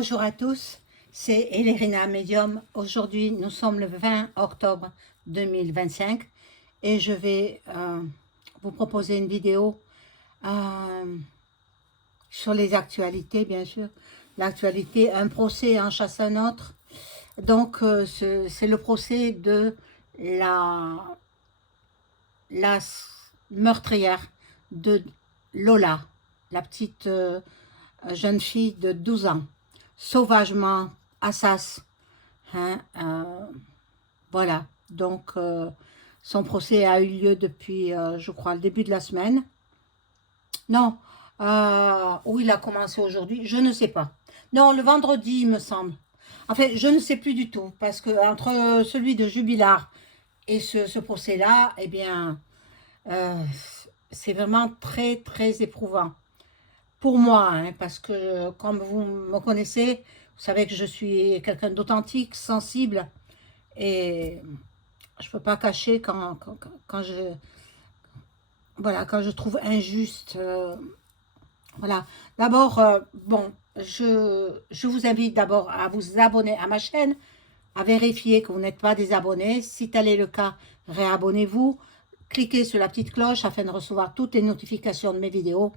Bonjour à tous, c'est Elérina Medium. Aujourd'hui, nous sommes le 20 octobre 2025 et je vais vous proposer une vidéo sur les actualités, bien sûr. L'actualité, un procès en chasse un autre. Donc, c'est le procès de la, la meurtrière de Lola, la petite jeune fille de 12 ans, sauvagement assasse. Hein, voilà, donc son procès a eu lieu depuis, je crois, le début de la semaine. Non, où il a commencé aujourd'hui, je ne sais pas. Non, le vendredi, il me semble. En fait, je ne sais plus du tout, parce que entre celui de Jubilard et ce procès-là, eh bien, euh, c'est vraiment très, très éprouvant. Pour moi, hein, parce que comme vous me connaissez, vous savez que je suis quelqu'un d'authentique, sensible, et je ne peux pas cacher quand je, voilà, quand je trouve injuste. Voilà. D'abord, bon, je vous invite d'abord à vous abonner à ma chaîne, à vérifier que vous n'êtes pas des abonnés. Si tel est le cas, réabonnez-vous. Cliquez sur la petite cloche afin de recevoir toutes les notifications de mes vidéos.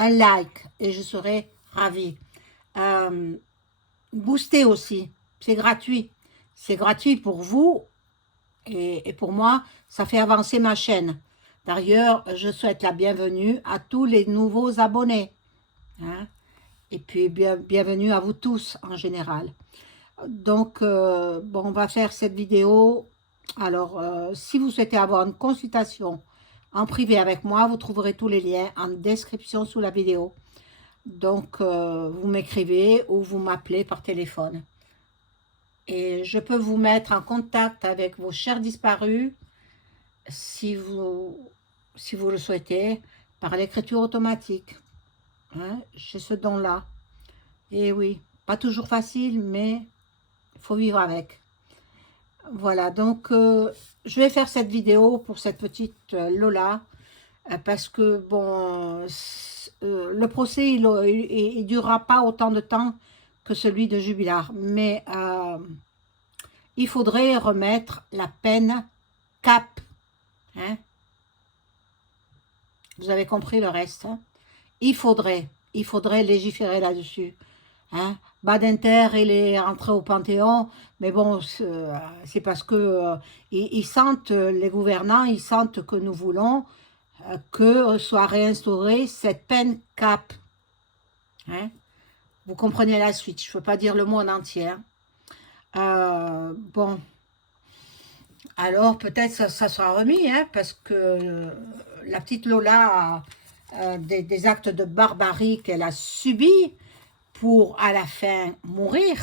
Un like et je serai ravie. Euh, Booster aussi, c'est gratuit. C'est gratuit pour vous et pour moi, ça fait avancer ma chaîne. D'ailleurs, je souhaite la bienvenue à tous les nouveaux abonnés. Hein, et puis, bienvenue à vous tous en général. Donc, bon, on va faire cette vidéo. Alors, si vous souhaitez avoir une consultation en privé avec moi, vous trouverez tous les liens en description sous la vidéo. Donc, vous m'écrivez ou vous m'appelez par téléphone. Et je peux vous mettre en contact avec vos chers disparus si vous le souhaitez, par l'écriture automatique. Hein, j'ai ce don-là. Et oui, pas toujours facile, mais il faut vivre avec. Voilà, donc je vais faire cette vidéo pour cette petite Lola, parce que, bon, le procès, il durera pas autant de temps que celui de Jubilard, mais il faudrait remettre la peine cap. Hein, vous avez compris le reste. Hein, il faudrait légiférer là-dessus. Hein. Badinter, il est rentré au Panthéon, mais bon, c'est parce que ils sentent, les gouvernants, ils sentent que nous voulons que soit réinstaurée cette peine cap. Hein. Vous comprenez la suite, je ne peux pas dire le mot en entier. Bon, alors peut-être ça sera remis, hein, parce que la petite Lola a des actes de barbarie qu'elle a subis pour à la fin mourir.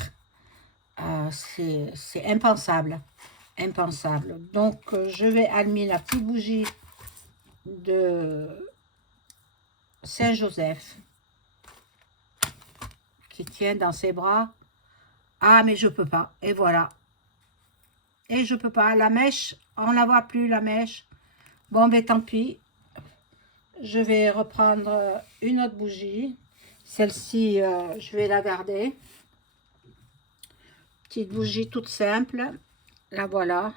C'est impensable, impensable. Donc, je vais allumer la petite bougie de Saint-Joseph qui tient dans ses bras. Ah, mais je peux pas. Et voilà. Et je peux pas. La mèche, on la voit plus, la mèche. Bon, ben tant pis. Je vais reprendre une autre bougie. Celle-ci, je vais la garder. Petite bougie toute simple. La voilà.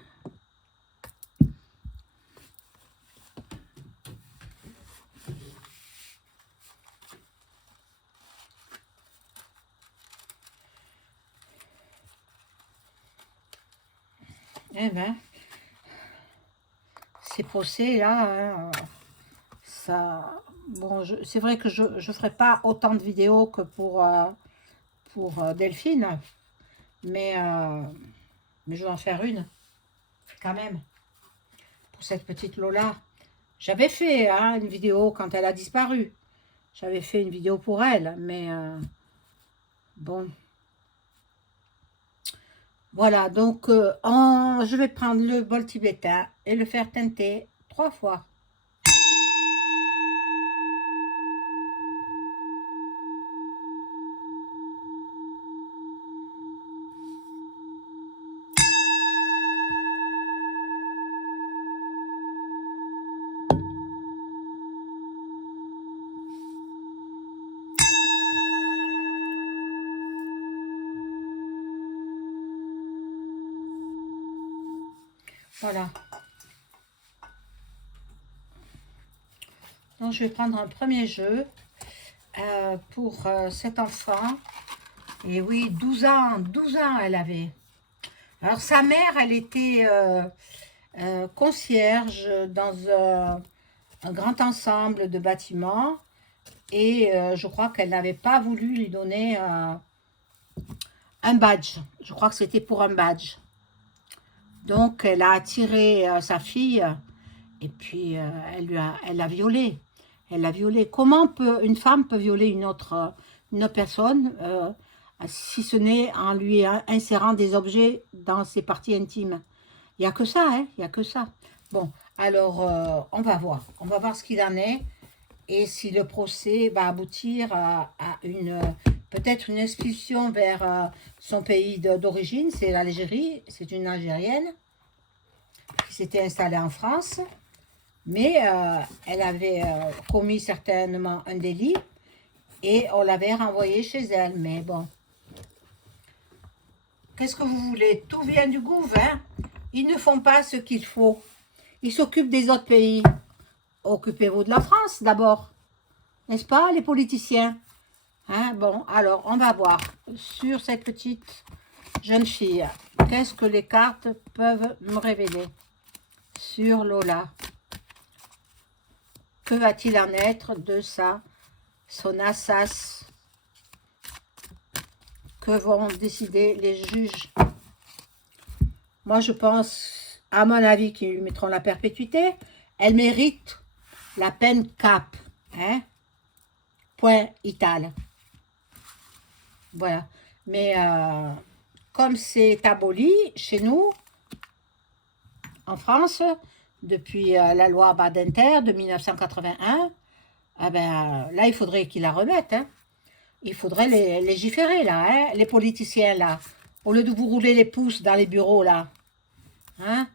Eh ben, ces procès-là, hein, ça, bon, c'est vrai que je ne ferai pas autant de vidéos que pour Delphine, mais, euh, mais je vais en faire une, quand même, pour cette petite Lola. J'avais fait hein, une vidéo quand elle a disparu. J'avais fait une vidéo pour elle, mais bon. Voilà, donc je vais prendre le bol tibétain et le faire teinter 3 fois. Voilà. Donc, je vais prendre un premier jeu pour cet enfant. Et oui, 12 ans elle avait. Alors, sa mère, elle était concierge dans un grand ensemble de bâtiments. Et je crois qu'elle n'avait pas voulu lui donner un badge. Je crois que c'était pour un badge. Donc, elle a attiré sa fille et puis elle l'a violée. Elle l'a violée. Une femme peut violer une autre personne si ce n'est en lui insérant des objets dans ses parties intimes? Il n'y a que ça, hein, il n'y a que ça. Bon, alors on va voir. On va voir ce qu'il en est et si le procès va aboutir à une peut-être une expulsion vers son pays d'origine, c'est l'Algérie, c'est une Algérienne qui s'était installée en France, mais elle avait commis certainement un délit et on l'avait renvoyée chez elle. Mais bon, qu'est-ce que vous voulez? Tout vient du gouvernement. Ils ne font pas ce qu'il faut. Ils s'occupent des autres pays. Occupez-vous de la France d'abord, n'est-ce pas, les politiciens? Hein, bon, alors, on va voir sur cette petite jeune fille. Qu'est-ce que les cartes peuvent me révéler sur Lola? Que va-t-il en être de son assas? Que vont décider les juges? Moi, je pense, à mon avis, qu'ils lui mettront la perpétuité. Elle mérite la peine cap. Hein? Point Ital. Voilà. Mais comme c'est aboli chez nous, en France, depuis la loi Badinter de 1981, ah ben, là, il faudrait qu'ils la remettent. Hein. Il faudrait les légiférer, là, hein, les politiciens, là. Au lieu de vous rouler les pouces dans les bureaux, là. Hein?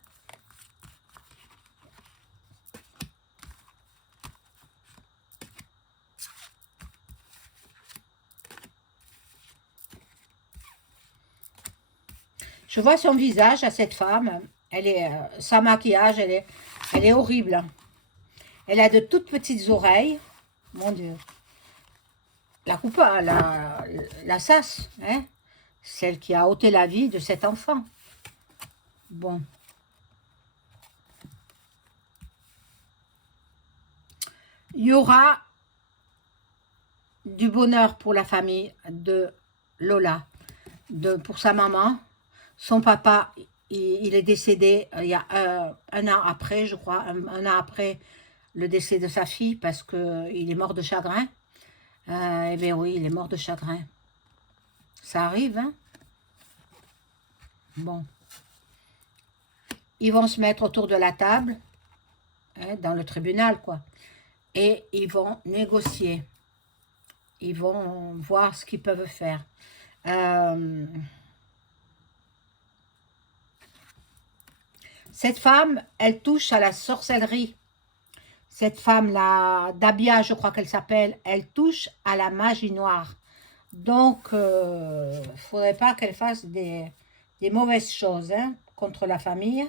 Je vois son visage à cette femme. Elle est sans maquillage, elle est horrible. Elle a de toutes petites oreilles. Mon Dieu. La coupa, la sas, hein? Celle qui a ôté la vie de cet enfant. Bon. Il y aura du bonheur pour la famille de Lola, pour sa maman. Son papa, il est décédé il y a un an après, je crois, un an après le décès de sa fille, parce qu'il est mort de chagrin. Eh bien oui, il est mort de chagrin. Ça arrive, hein? Bon. Ils vont se mettre autour de la table, hein, dans le tribunal, quoi. Et ils vont négocier. Ils vont voir ce qu'ils peuvent faire. Cette femme, elle touche à la sorcellerie. Cette femme-là, Dabia, je crois qu'elle s'appelle, elle touche à la magie noire. Donc, il ne faudrait pas qu'elle fasse des mauvaises choses hein, contre la famille.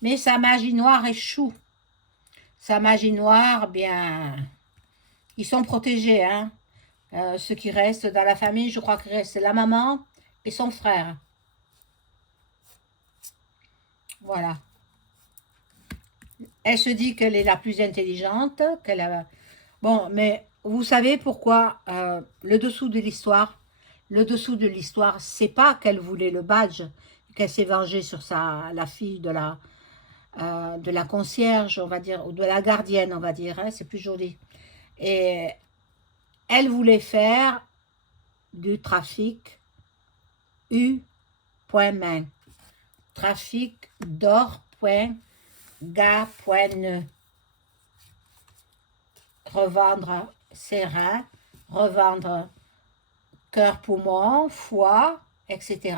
Mais sa magie noire échoue. Sa magie noire, bien, ils sont protégés. Hein. Ceux qui restent dans la famille, je crois que reste la maman et son frère. Voilà. Elle se dit qu'elle est la plus intelligente, qu'elle a... Bon, mais vous savez pourquoi le dessous de l'histoire? Le dessous de l'histoire, c'est pas qu'elle voulait le badge, qu'elle s'est vengée sur la fille de la concierge, on va dire, ou de la gardienne, on va dire, hein, c'est plus joli. Et elle voulait faire du trafic U.main, trafic d'or.ga.ne, revendre ses reins, revendre cœur, poumon, foie, etc.,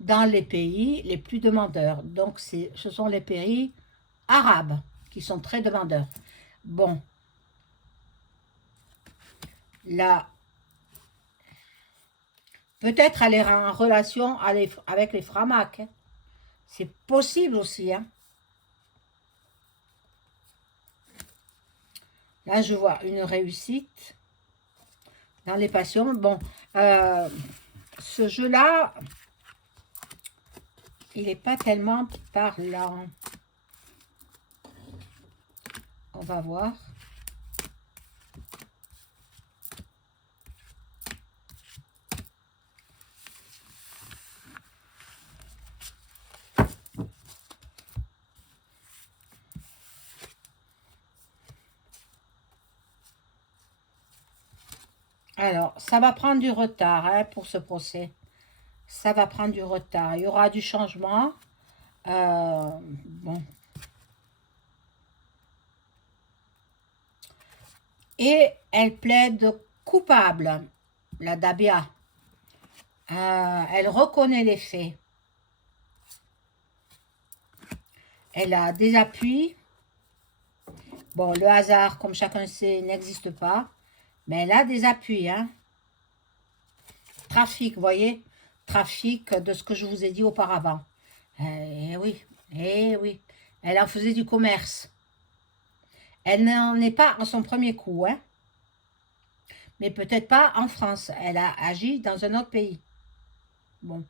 dans les pays les plus demandeurs. Donc, ce sont les pays arabes qui sont très demandeurs. Bon, là, peut-être elle est en relation avec les Framac. Hein. C'est possible aussi, hein. Là, je vois une réussite dans les passions. Bon, ce jeu-là, il n'est pas tellement parlant. On va voir. Alors, ça va prendre du retard hein, pour ce procès. Ça va prendre du retard. Il y aura du changement. Bon. Et elle plaide coupable, la Dabia. Elle reconnaît les faits. Elle a des appuis. Bon, le hasard, comme chacun sait, n'existe pas. Mais elle a des appuis. Hein. Trafic, vous voyez, trafic de ce que je vous ai dit auparavant. Oui, oui. Elle en faisait du commerce. Elle n'en est pas en son premier coup, hein. Mais peut-être pas en France. Elle a agi dans un autre pays. Bon.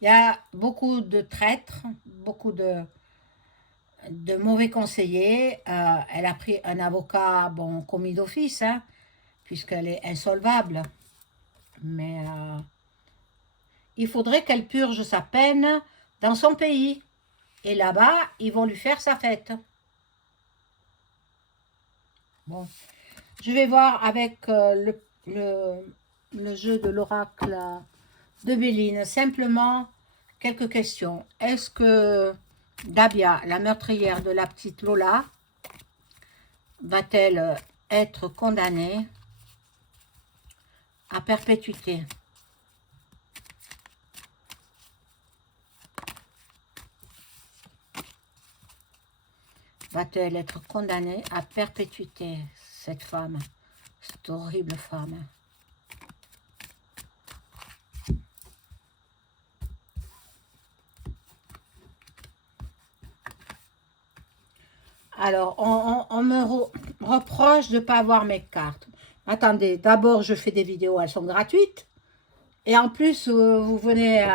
Il y a beaucoup de traîtres, beaucoup de mauvais conseillers. Elle a pris un avocat, bon, commis d'office, hein, puisqu'elle est insolvable. Mais il faudrait qu'elle purge sa peine dans son pays. Et là-bas, ils vont lui faire sa fête. Bon, je vais voir avec le jeu de l'oracle de Béline. Simplement, quelques questions. Est-ce que Dabia, la meurtrière de la petite Lola, va-t-elle être condamnée à perpétuité? Va-t-elle être condamnée à perpétuité, cette femme, cette horrible femme? Alors, on me reproche de ne pas avoir mes cartes. Attendez, d'abord, je fais des vidéos, elles sont gratuites. Et en plus, vous venez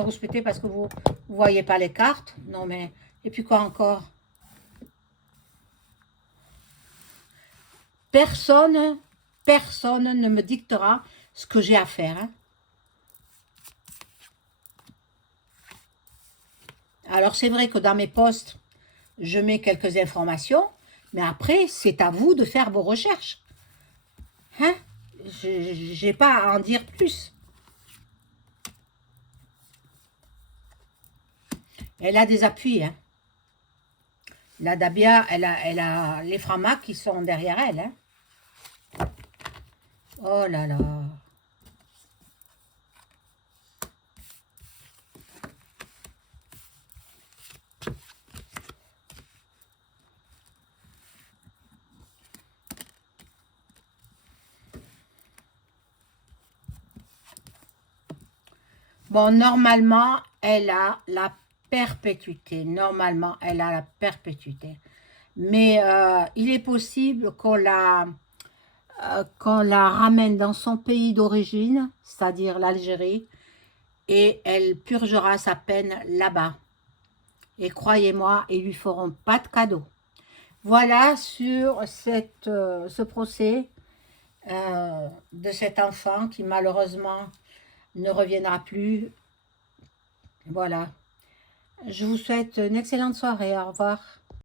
rouspéter parce que vous ne voyez pas les cartes. Non, mais... Et puis quoi encore? Personne ne me dictera ce que j'ai à faire. Hein. Alors, c'est vrai que dans mes posts, je mets quelques informations, mais après, c'est à vous de faire vos recherches. Hein? Je n'ai pas à en dire plus. Elle a des appuis. Hein. La Dabia, elle a les Framak qui sont derrière elle. Hein. Oh là là. Bon, normalement, elle a la perpétuité. Normalement, elle a la perpétuité. Mais il est possible qu'on la ramène dans son pays d'origine, c'est-à-dire l'Algérie, et elle purgera sa peine là-bas. Et croyez-moi, ils lui feront pas de cadeau. Voilà sur ce procès de cet enfant qui malheureusement ne reviendra plus. Voilà. Je vous souhaite une excellente soirée. Au revoir.